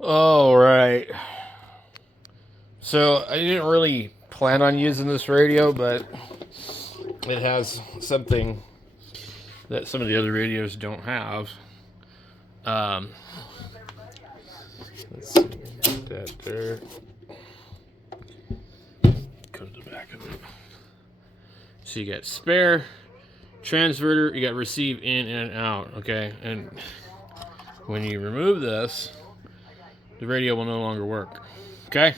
All right. So I didn't really plan on using this radio, but it has something that some of the other radios don't have. Let's see, get that there. Go to the back of it. So you got spare, transverter, you got receive in and out, okay? And when you remove this, the radio will no longer work, okay?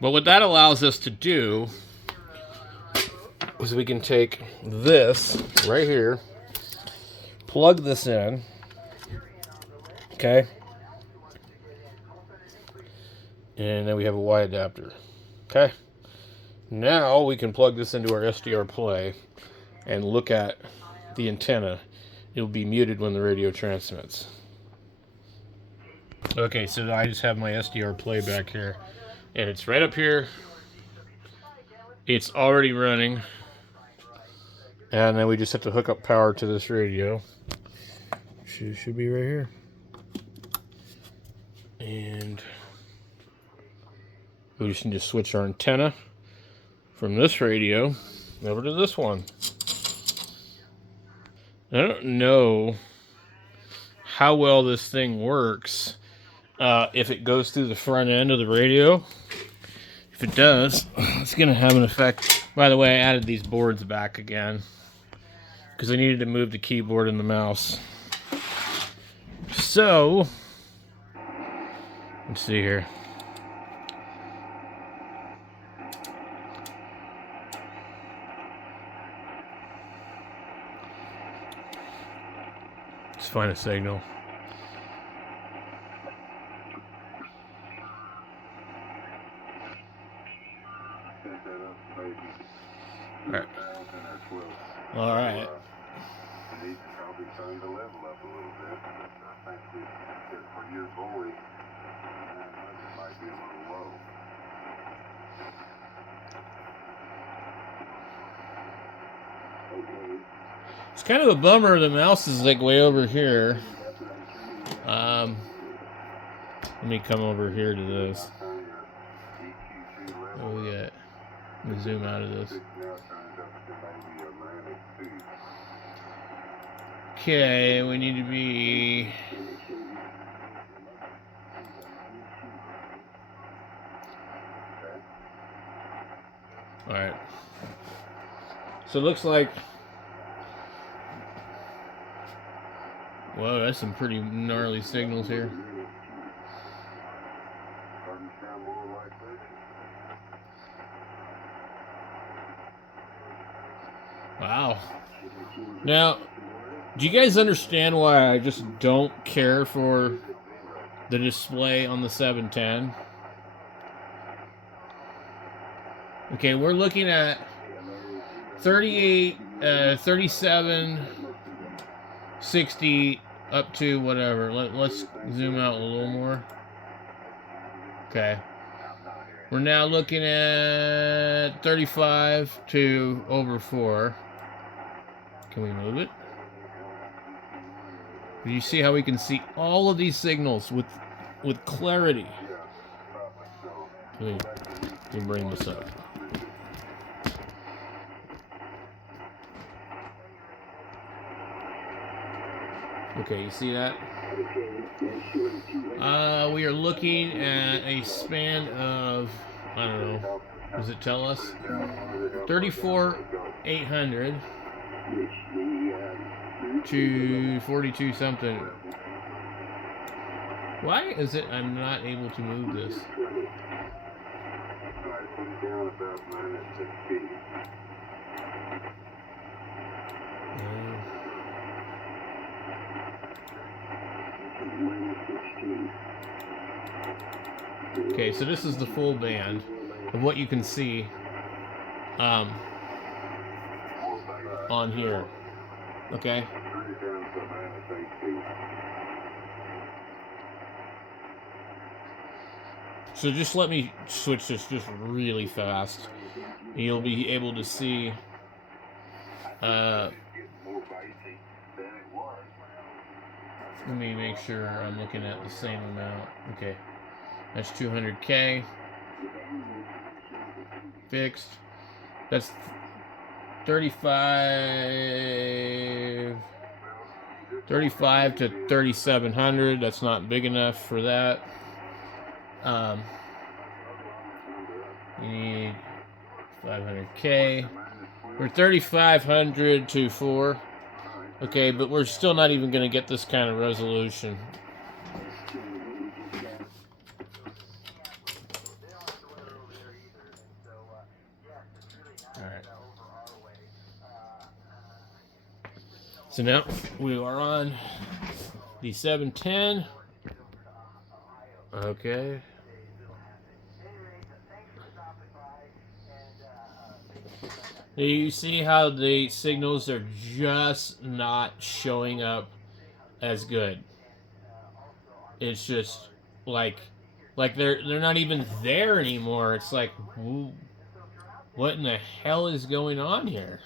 But what that allows us to do is we can take this right here, plug this in, okay? And then we have a Y adapter, okay? Now we can plug this into our SDR play and look at the antenna. It'll be muted when the radio transmits. Okay, so I just have my SDR play back here, and it's right up here. It's already running, and then we just have to hook up power to this radio. Should be right here. And we just need to switch our antenna from this radio over to this one. I don't know how well this thing works if it goes through the front end of the radio. If it does, it's going to have an effect. By the way, I added these boards back again because I needed to move the keyboard and the mouse. So, let's see here. Let's find a signal. Alright. Alright. It's kind of a bummer the mouse is like way over here. Let me come over here to this. What do we got? Let me zoom out of this. Okay, we need to be... Alright. So it looks like... Whoa, that's some pretty gnarly signals here. Wow. Now, do you guys understand why I just don't care for the display on the 710? Okay, we're looking at 38, 37, 60, up to whatever. Let's zoom out a little more. Okay. We're now looking at 35 to over 4. Can we move it? Do you see how we can see all of these signals with clarity? Let me bring this up. Okay, you see that? We are looking at a span of, I don't know, does it tell us? 34,800 to 42 something. Why is it I'm not able to move this? Okay, so this is the full band of what you can see on here. Okay. So just let me switch this just really fast. And you'll be able to see Let me make sure I'm looking at the same amount. Okay, that's 200K fixed. That's 35 to 3,700. That's not big enough for that. You need 500K. We're 3,500 to 4. Okay, but we're still not even going to get this kind of resolution. Alright. So now we are on the 710. Okay. You see how the signals are just not showing up as good. It's just like they're not even there anymore. It's like, what in the hell is going on here?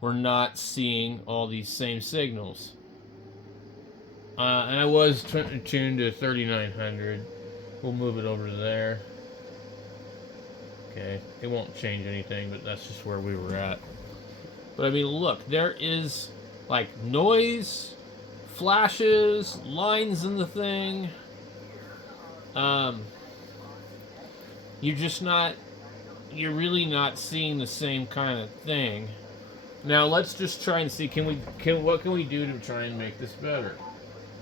We're not seeing all these same signals. And I was tuned to 3,900. We'll move it over to there. Okay, it won't change anything, but that's just where we were at. But I mean, look, there is like noise, flashes, lines in the thing. You're really not seeing the same kind of thing. Now let's just try and see, what can we do to try and make this better?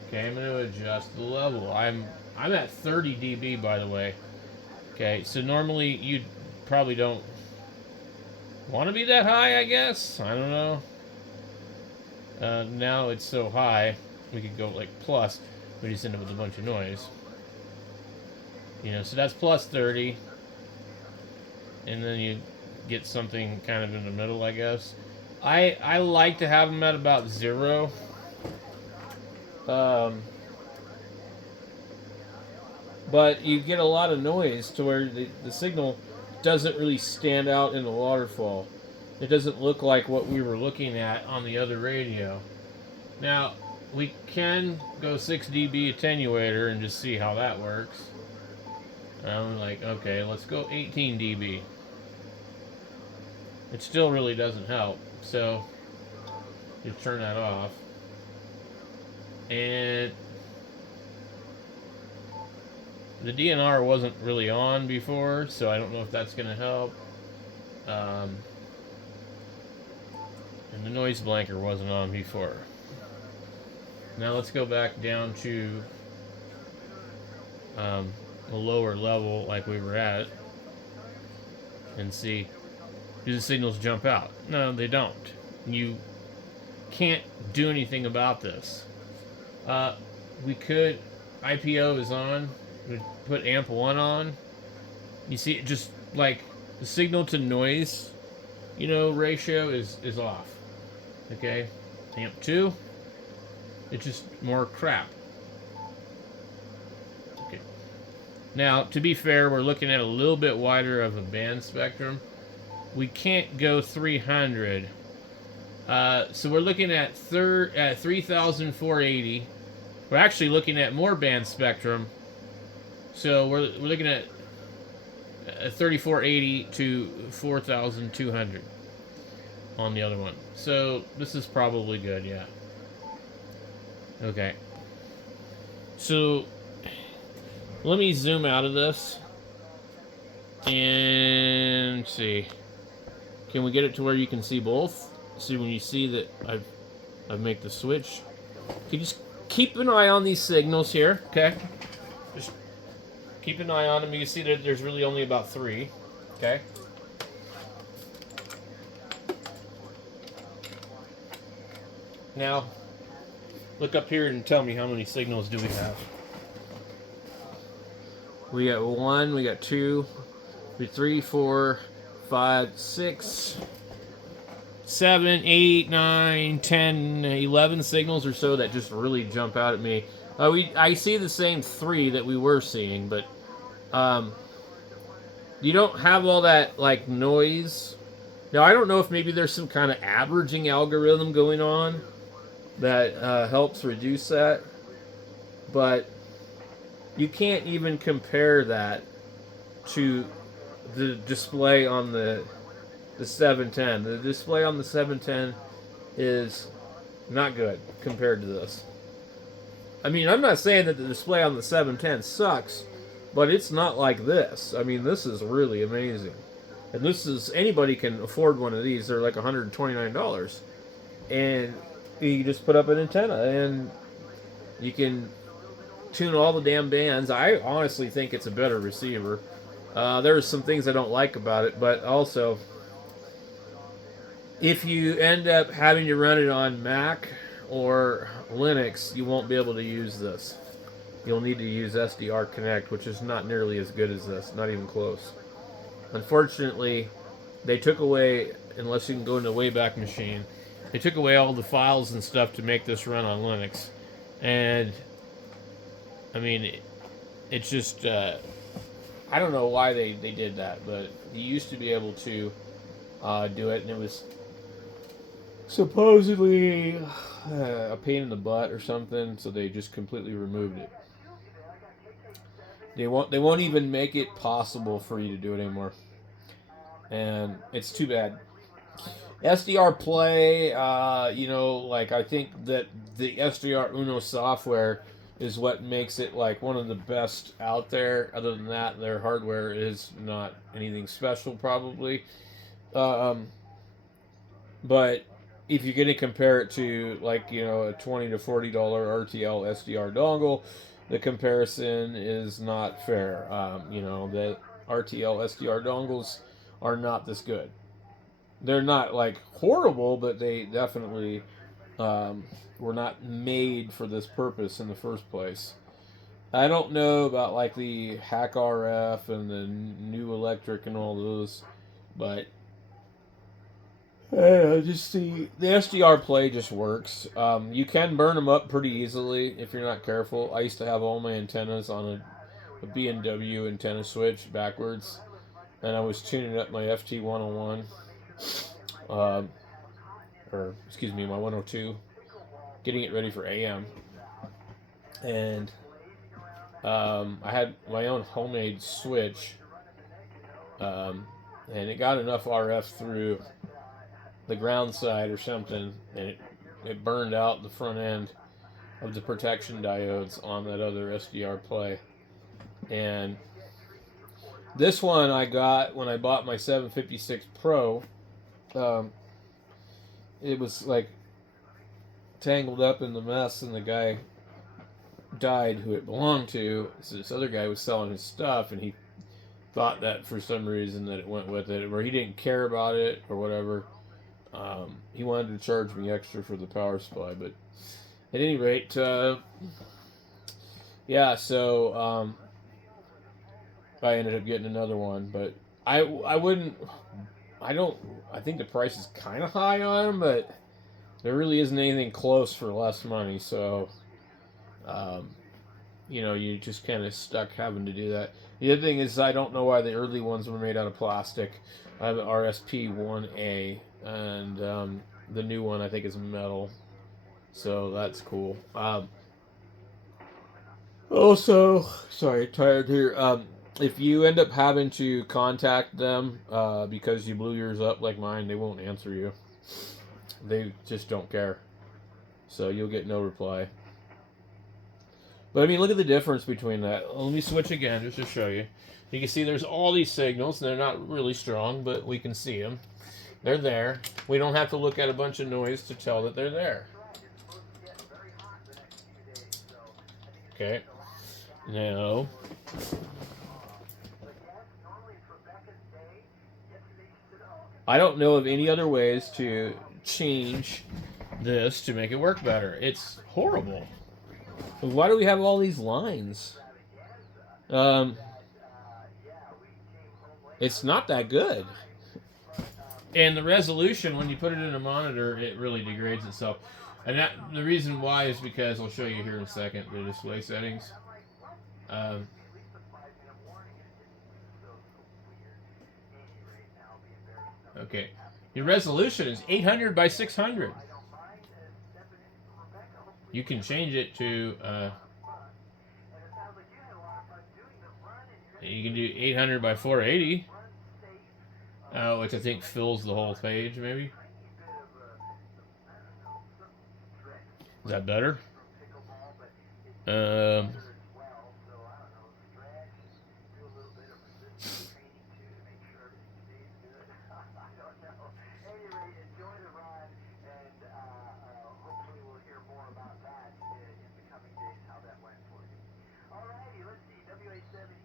Okay, I'm going to adjust the level. I'm at 30 dB, by the way. Okay, so normally you probably don't want to be that high, I guess. I don't know. Now it's so high, we could go like plus. We just end up with a bunch of noise. You know, so that's plus 30. And then you get something kind of in the middle, I guess. I like to have them at about 0. But you get a lot of noise to where the signal doesn't really stand out in the waterfall. It doesn't look like what we were looking at on the other radio. Now, we can go 6 dB attenuator and just see how that works. I'm like, okay, let's go 18 dB. It still really doesn't help, so you turn that off. And the DNR wasn't really on before, so I don't know if that's going to help. And the noise blanker wasn't on before. Now let's go back down to a lower level like we were at and see, do the signals jump out? No, they don't. You can't do anything about this. We could, IPO is on, we put amp 1 on. You see, it just like the signal to noise, you know, ratio is off. Okay, amp 2, it's just more crap. Okay. Now, to be fair, we're looking at a little bit wider of a band spectrum. We can't go 300. So we're looking at 3,480. We're actually looking at more band spectrum. So we're looking at 3,480 to 4,200 on the other one. So this is probably good, yeah. Okay. So let me zoom out of this and see. Can we get it to where you can see both? See, when you see that I've made the switch. Can you just keep an eye on these signals here, okay? Just keep an eye on them. You can see that there's really only about 3, okay? Now, look up here and tell me how many signals do we have. We got 1, we got 2, we got 3, 4, 5, 6, 7, 8, 9, 10, 11 signals or so that just really jump out at me. I see the same 3 that we were seeing, but you don't have all that like noise. Now I don't know if maybe there's some kind of averaging algorithm going on, that helps reduce that, but you can't even compare that to the display on the 710. The display on the 710 is not good compared to this. I mean, I'm not saying that the display on the 710 sucks, but it's not like this. I mean, this is really amazing. And this is, anybody can afford one of these. They're like $129. And you just put up an antenna and you can tune all the damn bands. I honestly think it's a better receiver. There's some things I don't like about it, but also, if you end up having to run it on Mac or Linux, you won't be able to use this. You'll need to use SDR Connect, which is not nearly as good as this, not even close. Unfortunately, they took away, unless you can go into Wayback Machine, they took away all the files and stuff to make this run on Linux. And, I mean, it's just, I don't know why they did that, but you used to be able to do it, and it was supposedly a pain in the butt or something, so they just completely removed it. They won't even make it possible for you to do it anymore, and it's too bad. SDR Play, like I think that the SDR Uno software is what makes it like one of the best out there. Other than that, their hardware is not anything special, probably. But if you're going to compare it to like a $20 to $40 RTL SDR dongle, the comparison is not fair. The RTL SDR dongles are not this good. They're not like horrible, but they definitely were not made for this purpose in the first place. I don't know about like the Hack RF and the New Electric and all those, but just the SDR Play just works. You can burn them up pretty easily if you're not careful. I used to have all my antennas on a B&W antenna switch backwards, and I was tuning up my ft710, or excuse me, my 102, getting it ready for AM, and I had my own homemade switch, and it got enough RF through the ground side or something, and it burned out the front end of the protection diodes on that other SDR Play. And this one I got when I bought my 756 Pro. It was like tangled up in the mess, and the guy died who it belonged to. So this other guy was selling his stuff, and he thought that for some reason that it went with it, or he didn't care about it or whatever. He wanted to charge me extra for the power supply, but at any rate, yeah. So I ended up getting another one, but I wouldn't. I don't. I think the price is kind of high on them, but there really isn't anything close for less money. So, you just kind of stuck having to do that. The other thing is, I don't know why the early ones were made out of plastic. I have an RSP-1A, and the new one I think is metal. So that's cool. Also, sorry, tired here. If you end up having to contact them because you blew yours up like mine, they won't answer you. They just don't care. So you'll get no reply. But I mean, look at the difference between that. Let me switch again just to show you. You can see there's all these signals. They're not really strong, but we can see them. They're there. We don't have to look at a bunch of noise to tell that they're there. Okay. Now, I don't know of any other ways to change this to make it work better. It's horrible. Why do we have all these lines? It's not that good. And the resolution, when you put it in a monitor, it really degrades itself. And the reason why is because, I'll show you here in a second, the display settings. Okay. Your resolution is 800 by 600. You can change it to you can do 800 by 480, which I think fills the whole page. Maybe is that better? Um,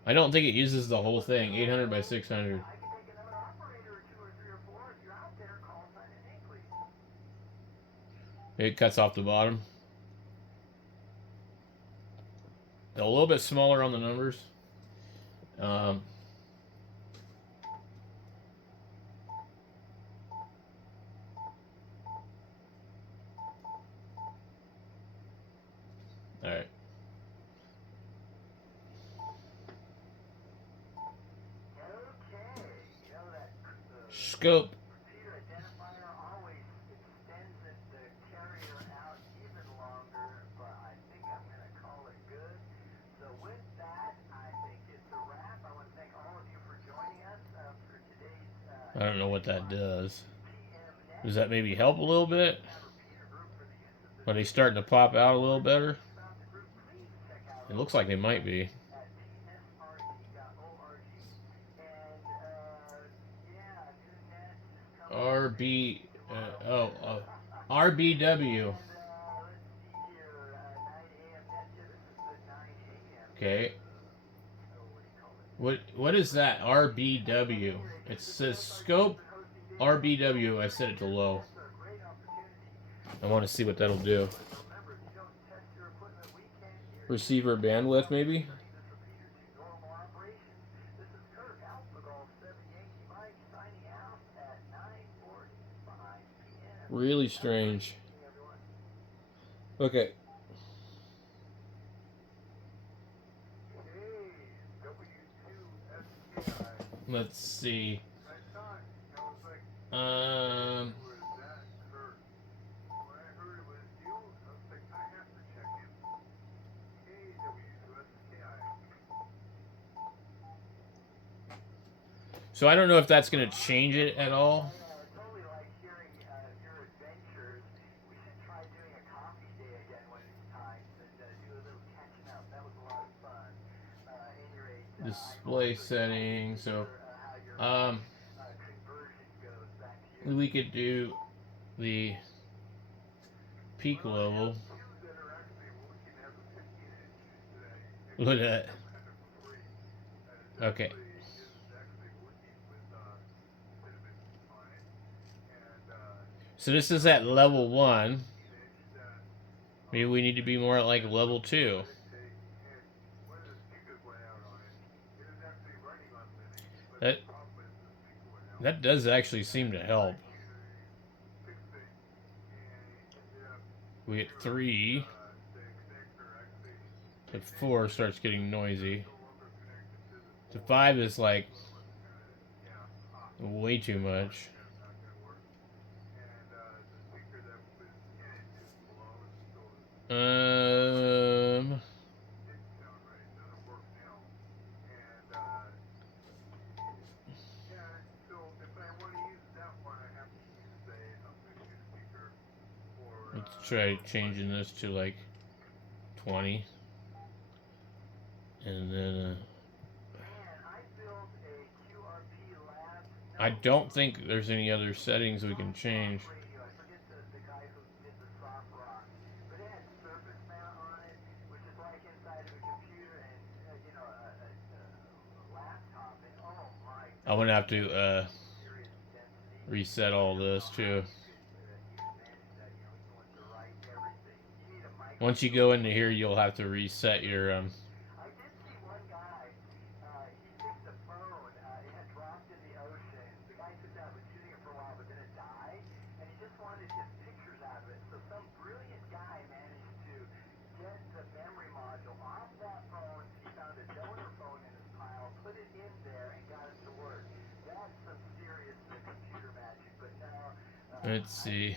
I don't think it uses the whole thing. 800 by 600. It cuts off the bottom. A little bit smaller on the numbers. Um, all right. Scope. I don't know what that does. Does that maybe help a little bit? Are they starting to pop out a little better? It looks like they might be. RB, RBW. Okay. What is that? RBW. It says scope RBW. I set it to low. I want to see what that'll do. Receiver bandwidth, maybe? Really strange. Okay. Let's see. Um. So I don't know if that's going to change it at all. Display settings. So, we could do the peak level. Look at that. Okay. So this is at level 1. Maybe we need to be more at like level 2. That does actually seem to help. We get 3. But 4 starts getting noisy. The 5 is like way too much. Let's try changing this to like 20. And then I don't think there's any other settings we can change. I'm gonna have to reset all this too. Once you go into here, you'll have to reset your let's see.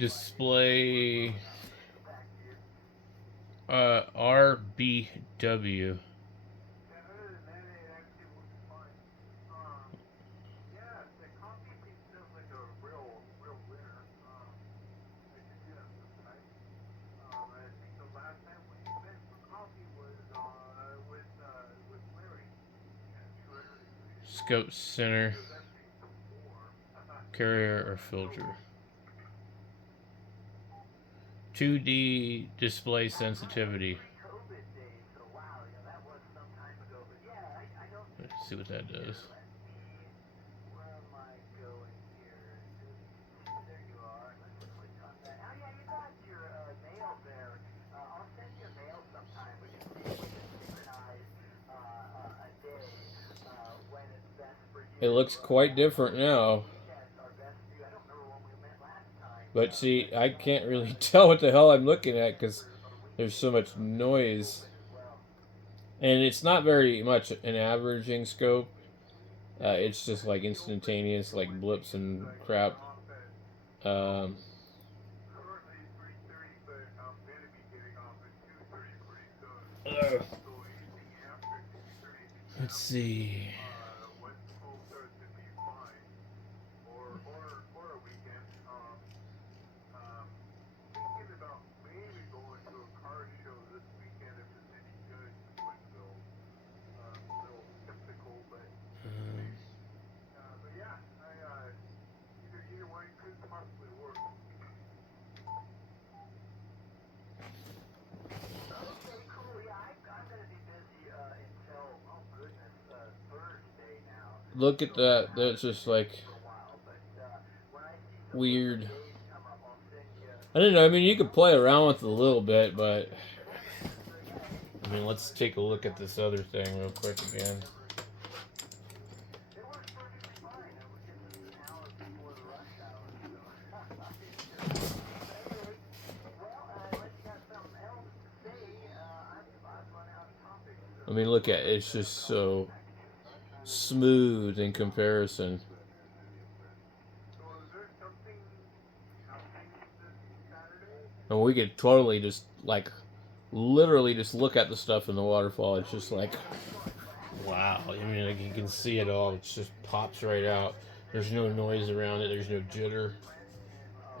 display RBW. Scope center, carrier or filter. 2D display sensitivity. Let's see what that does. It looks quite different now. But see, I can't really tell what the hell I'm looking at because there's so much noise. And it's not very much an averaging scope. It's just like instantaneous, like blips and crap. Let's see. Look at that. That's just like weird. I don't know. I mean, you could play around with it a little bit, but I mean, let's take a look at this other thing real quick again. I mean, look at it. It's just so smooth in comparison. And we could totally just, like, literally just look at the stuff in the waterfall. It's just like, wow. I mean, like, you can see it all. It just pops right out. There's no noise around it. There's no jitter.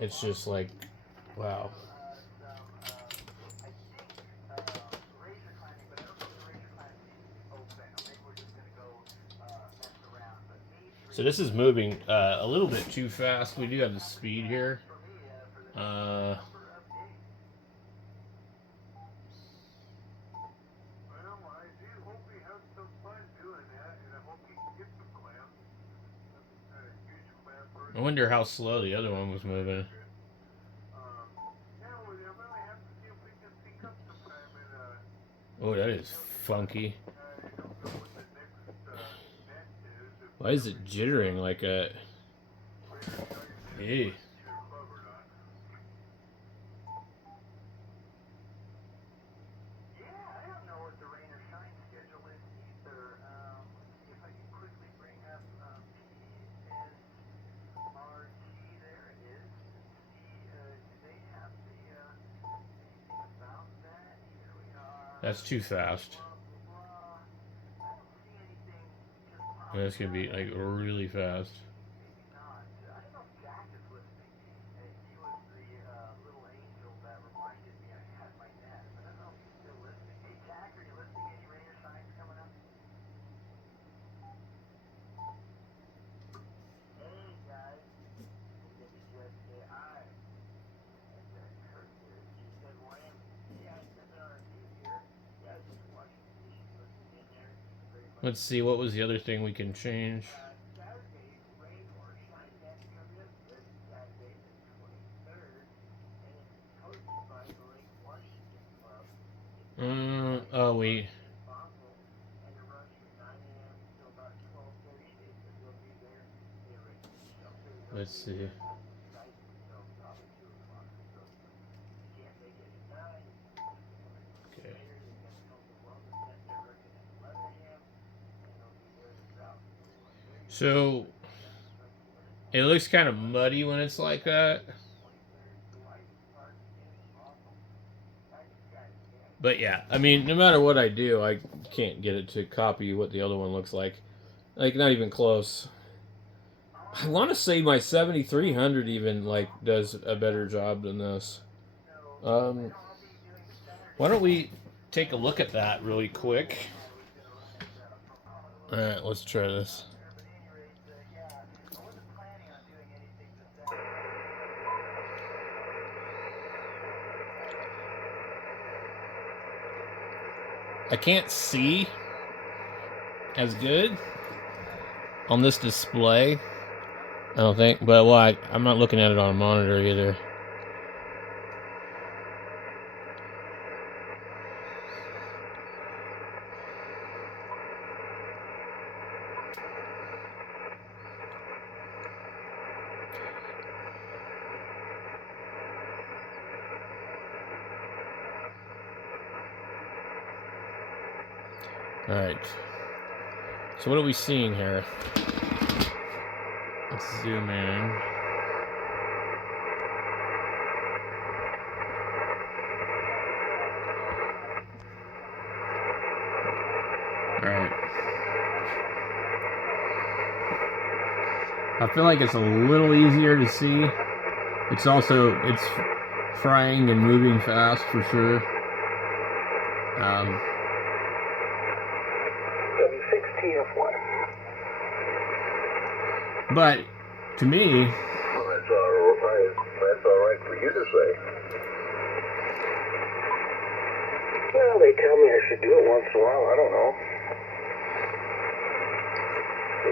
It's just like, wow. So this is moving a little bit too fast. We do have the speed here. I wonder how slow the other one was moving. Oh, that is funky. Why is it jittering like a... Hey. That's too fast. That's gonna be like really fast. Let's see, what was the other thing we can change? Oh, we... Let's see. Okay. So, it looks kind of muddy when it's like that. But yeah, I mean, no matter what I do, I can't get it to copy what the other one looks like. Like, not even close. I want to say my 7300 even, like, does a better job than this. Why don't we take a look at that really quick? Alright, let's try this. I can't see as good on this display, I don't think, but well, I'm not looking at it on a monitor either. Alright, so what are we seeing here? Let's zoom in. Alright. I feel like it's a little easier to see. It's frying and moving fast for sure. But to me, well, that's all right for you to say. Well, they tell me I should do it once in a while. I don't know.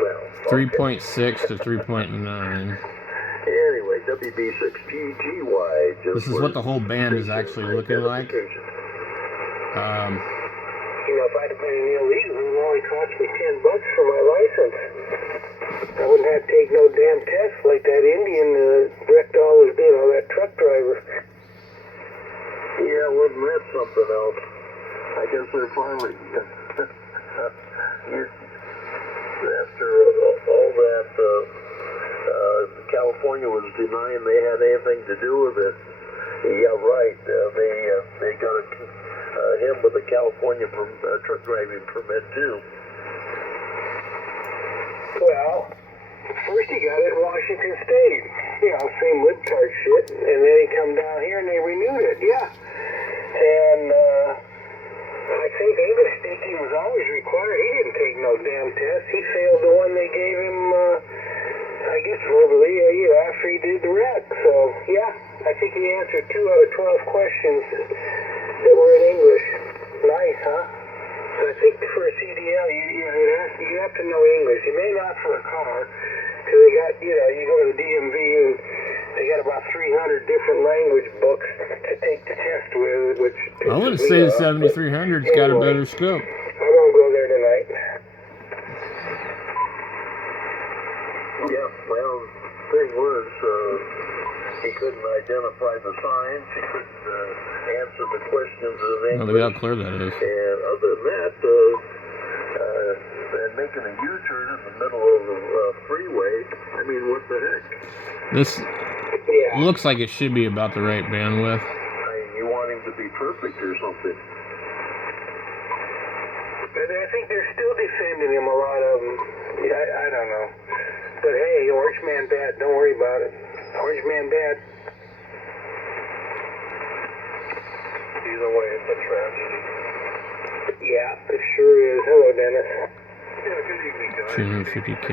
Well, 3.6 to 3.9. Anyway, WB6PGY. This is what the whole band is actually looking like. You know, if I'd have been illegal, it would only cost me $10 for my license. I wouldn't have to take no damn test like that Indian wrecked all that truck driver. Yeah, wasn't that something else? I guess they're finally after all that California was denying they had anything to do with it. Yeah, right. They got him with a California truck driving permit too. Well, first he got it in Washington State. You know, same libtard shit. And then he come down here and they renewed it. Yeah. And I think English speaking was always required. He didn't take no damn test. He failed the one they gave him, I guess verbally, after he did the wreck. So, yeah, I think he answered 2 out of 12 questions that were in English. Nice, huh? So I think for a CDL, you have to know English. You may not for a car, because they got, you go to the DMV and they got about 300 different language books to take the test with, which I want to say the 7300's got a better scope. I won't go there tonight. Yeah, well, the thing was, he couldn't identify the signs, he couldn't answer the questions in English. Look at how clear that is. And other than that, and making a U-turn in the middle of the freeway, I mean, what the heck? This looks like it should be about the right bandwidth. I mean, you want him to be perfect or something. But I think they're still defending him, a lot of them. Yeah, I don't know. But hey, Orange Man bad, don't worry about it. Orange Man bad. Either way, it's a tragedy. Yeah, it sure is. Hello, Dennis. Yeah, good evening, guys. 250K.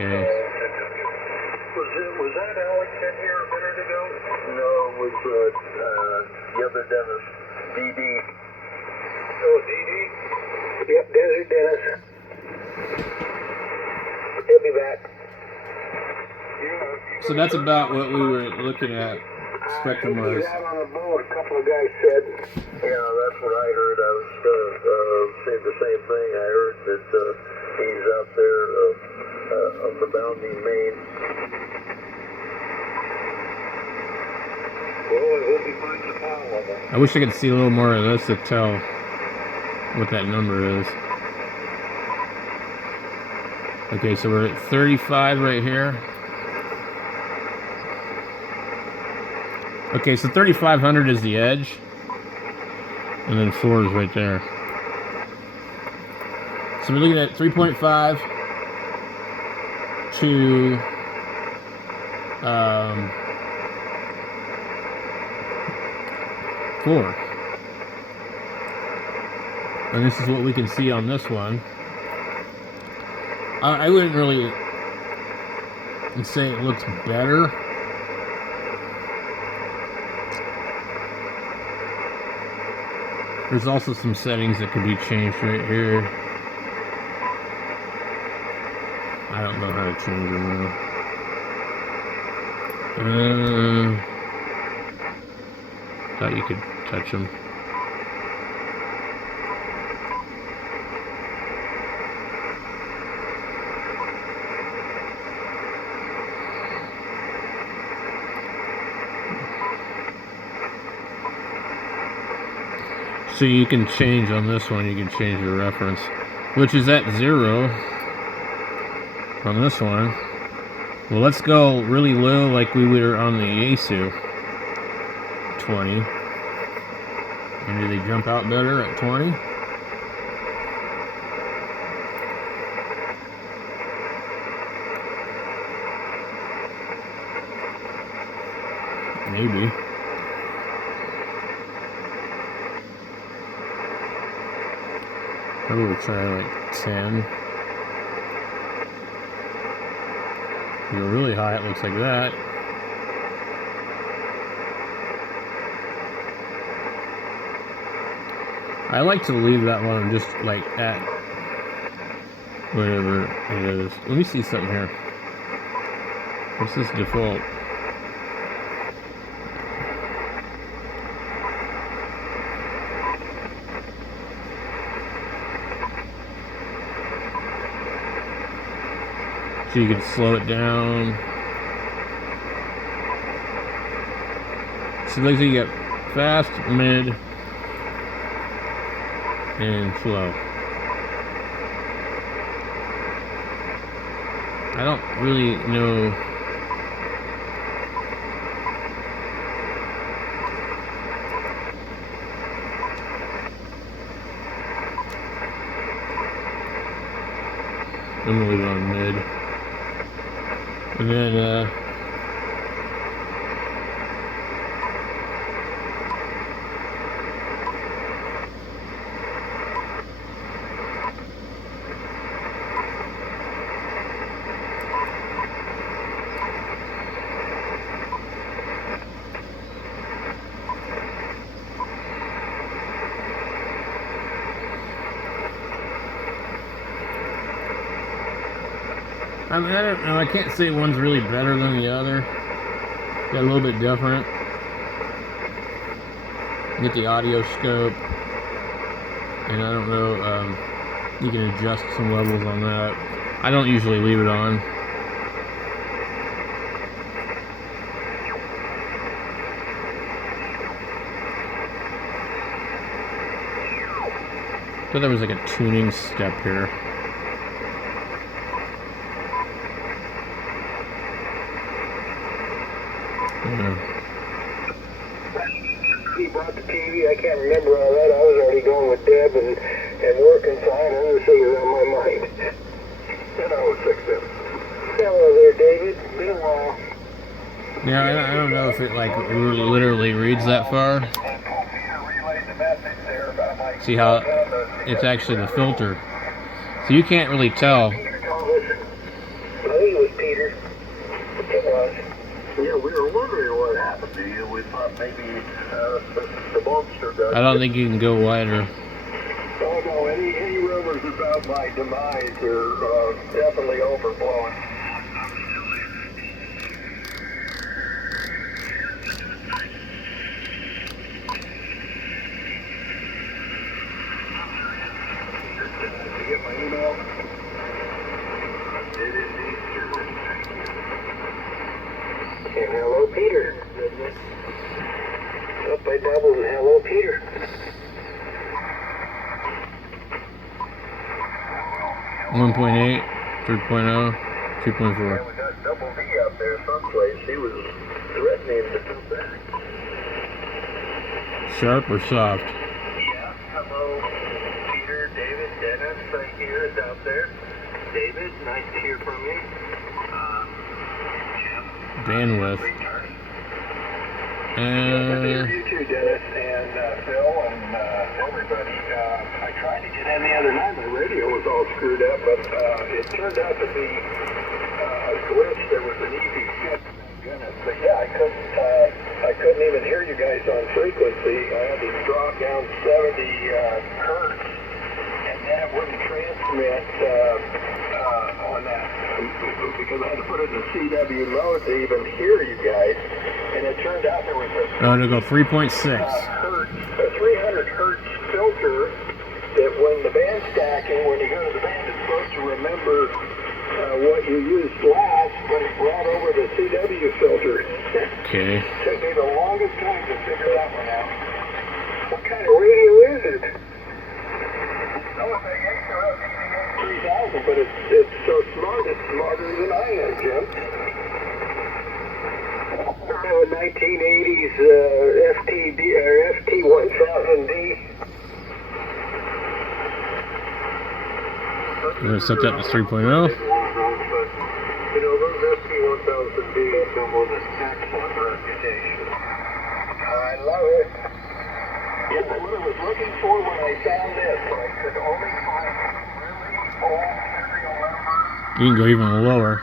Was that Alex in here a minute ago? No, it was the other Dennis, DD. Oh, DD? Yep, Desert Dennis. He'll be back. So that's about what we were looking at spectrum was. He's out on the boat, a couple of guys said. Yeah, that's what I heard. I was saying the same thing. I heard that he's out there on the bounding main. Well, I hope he finds the power level. I wish I could see a little more of this to tell what that number is. Okay, so we're at 35 right here. Okay, so 3500 is the edge. and then 4 is right there. So we're looking at 3.5 to 4. And this is what we can see on this one. I wouldn't really say it looks better. There's also some settings that can be changed right here. I don't know how to change them though. Thought you could touch them. So you can change on this one, you can change the reference, which is at 0 on this one. Well, let's go really low like we were on the Yaesu 20. And do they jump out better at 20? Maybe. Maybe we'll try like 10. If you're really high, it looks like that. I like to leave that one just like at whatever it is. Let me see something here. What's this default? So you can slow it down. So it looks like you get fast, mid, and slow. I don't really know. I'm gonna leave it on mid. And then, I mean, I don't know, I can't say one's really better than the other. Got a little bit different. Get the audio scope. And I don't know, you can adjust some levels on that. I don't usually leave it on. I thought there was like a tuning step here. He brought the TV. I can't remember all that. I was already going with Deb and working, so I had other things on my mind. And I was fixed it. Hello there, David. Been a while. Yeah, I don't know if it like literally reads that far. See how it's actually the filter. So you can't really tell. I think it was Peter. It was. Yeah, we were wondering what happened to you. We thought maybe the monster got. I don't think you can go wider. Oh no, any rumors about my demise are definitely overblown. Did you get my email? It is Easter. And hello, Peter. Up by double and hello, Peter. One 1.8, 3.0, 2.4. Yeah, we got double D out there someplace. He was threatening to come back. Sharp or soft? Yeah. Dennis out there. David, nice to hear from you. Jim. Bandwidth. You too, Dennis, and Phil, and everybody. I tried to get in the other night. My radio was all screwed up, but it turned out to be a glitch. There was an easy fix. Thank goodness. But yeah, I couldn't even hear you guys on frequency. I had to drop down 70 hertz, and then it wouldn't transmit on that because I had to put it in CW mode to even hear you guys. And it turned out there was a it'll go 3.6. a 300 hertz filter that when the band's stacking, when you go to the band, it's supposed to remember what you used last, but it brought over the CW filter. Okay. Took me the longest time to figure that one out. What kind of radio is it? Oh, it's a 3000, but it's so smart, it's smarter than I am, Jim. I have a 1980s FTD or ft710D. I'm gonna set that to 3.0. But, you know, those ft710Ds come with an excellent reputation. I love it. It's what I was looking for when I found this, but I could only find really old serial numbers. You can go even lower.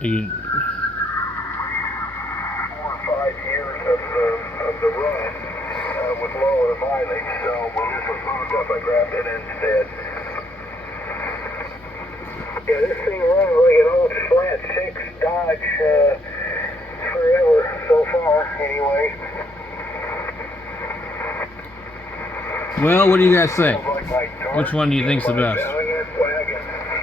You can, 4 or 5 years of the run with lower mileage. So when this was hooked up, I grabbed it instead. Yeah, this thing runs like an old flat 6 Dodge forever so far, anyway. well, what do you guys think? Like my Which one do you think's the best?